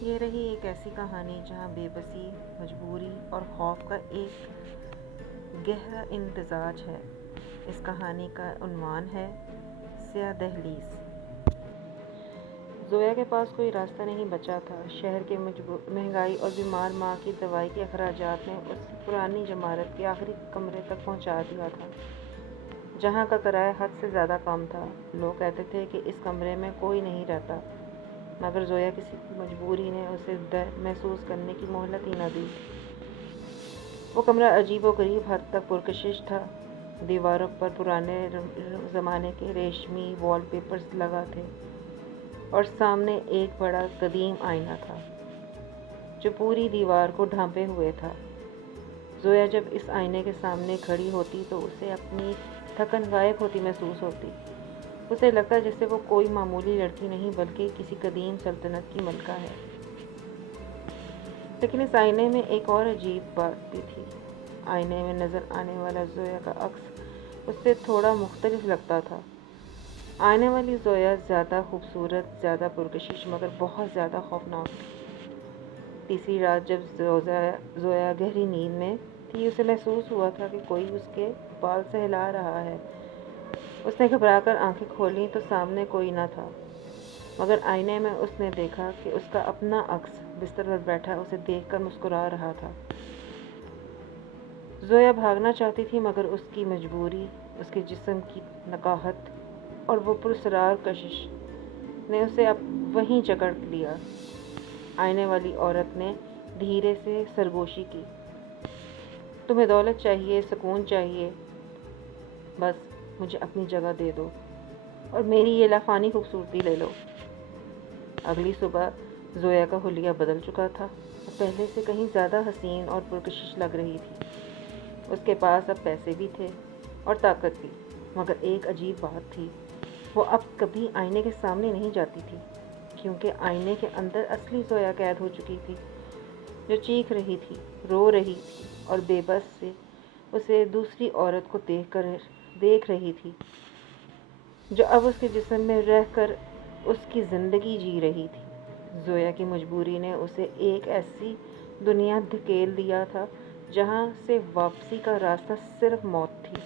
یہ رہی ایک ایسی کہانی جہاں بے بسی، مجبوری اور خوف کا ایک گہرا امتزاج ہے۔ اس کہانی کا عنوان ہے سیاہ دہلیز۔ زویا کے پاس کوئی راستہ نہیں بچا تھا۔ شہر کی مہنگائی اور بیمار ماں کی دوائی کے اخراجات نے اسے پرانی عمارت کے آخری کمرے تک پہنچا دیا تھا، جہاں کا کرایہ حد سے زیادہ کم تھا۔ لوگ کہتے تھے کہ اس کمرے میں کوئی نہیں رہتا، مگر زویا کسی مجبوری نے اسے درد محسوس کرنے کی مہلت ہی نہ دی۔ وہ کمرہ عجیب و غریب حد تک پرکشش تھا۔ دیواروں پر پرانے زمانے کے ریشمی وال پیپرز لگا تھے اور سامنے ایک بڑا قدیم آئینہ تھا جو پوری دیوار کو ڈھانپے ہوئے تھا۔ زویا جب اس آئینے کے سامنے کھڑی ہوتی تو اسے اپنی تھکن غائب ہوتی محسوس ہوتی۔ اسے لگتا جیسے وہ کوئی معمولی لڑکی نہیں بلکہ کسی قدیم سلطنت کی ملکہ ہے۔ لیکن اس آئینے میں ایک اور عجیب بات بھی تھی۔ آئینے میں نظر آنے والا زویا کا عکس اس سے تھوڑا مختلف لگتا تھا۔ آئینے والی زویا زیادہ خوبصورت، زیادہ پرکشش، مگر بہت زیادہ خوفناک تھی۔ تیسری رات جب زویا گہری نیند میں تھی، اسے محسوس ہوا تھا کہ کوئی اس کے بال سہلا رہا ہے۔ اس نے گھبرا کر آنکھیں کھولیں تو سامنے کوئی نہ تھا، مگر آئینے میں اس نے دیکھا کہ اس کا اپنا عکس بستر پر بیٹھا اسے دیکھ کر مسکرا رہا تھا۔ زویا بھاگنا چاہتی تھی، مگر اس کی مجبوری، اس کے جسم کی نقاہت اور وہ پراسرار کشش نے اسے اب وہیں جکڑ لیا۔ آئینے والی عورت نے دھیرے سے سرگوشی کی، تمہیں دولت چاہیے، سکون چاہیے، بس مجھے اپنی جگہ دے دو اور میری یہ لافانی خوبصورتی لے لو۔ اگلی صبح زویا کا حلیہ بدل چکا تھا۔ وہ پہلے سے کہیں زیادہ حسین اور پرکشش لگ رہی تھی۔ اس کے پاس اب پیسے بھی تھے اور طاقت بھی، مگر ایک عجیب بات تھی، وہ اب کبھی آئینے کے سامنے نہیں جاتی تھی، کیونکہ آئینے کے اندر اصلی زویا قید ہو چکی تھی، جو چیخ رہی تھی، رو رہی تھی اور بے بس سے اسے دوسری عورت کو دیکھ رہی تھی، جو اب اس کے جسم میں رہ کر اس کی زندگی جی رہی تھی۔ زویا کی مجبوری نے اسے ایک ایسی دنیا دھکیل دیا تھا جہاں سے واپسی کا راستہ صرف موت تھی۔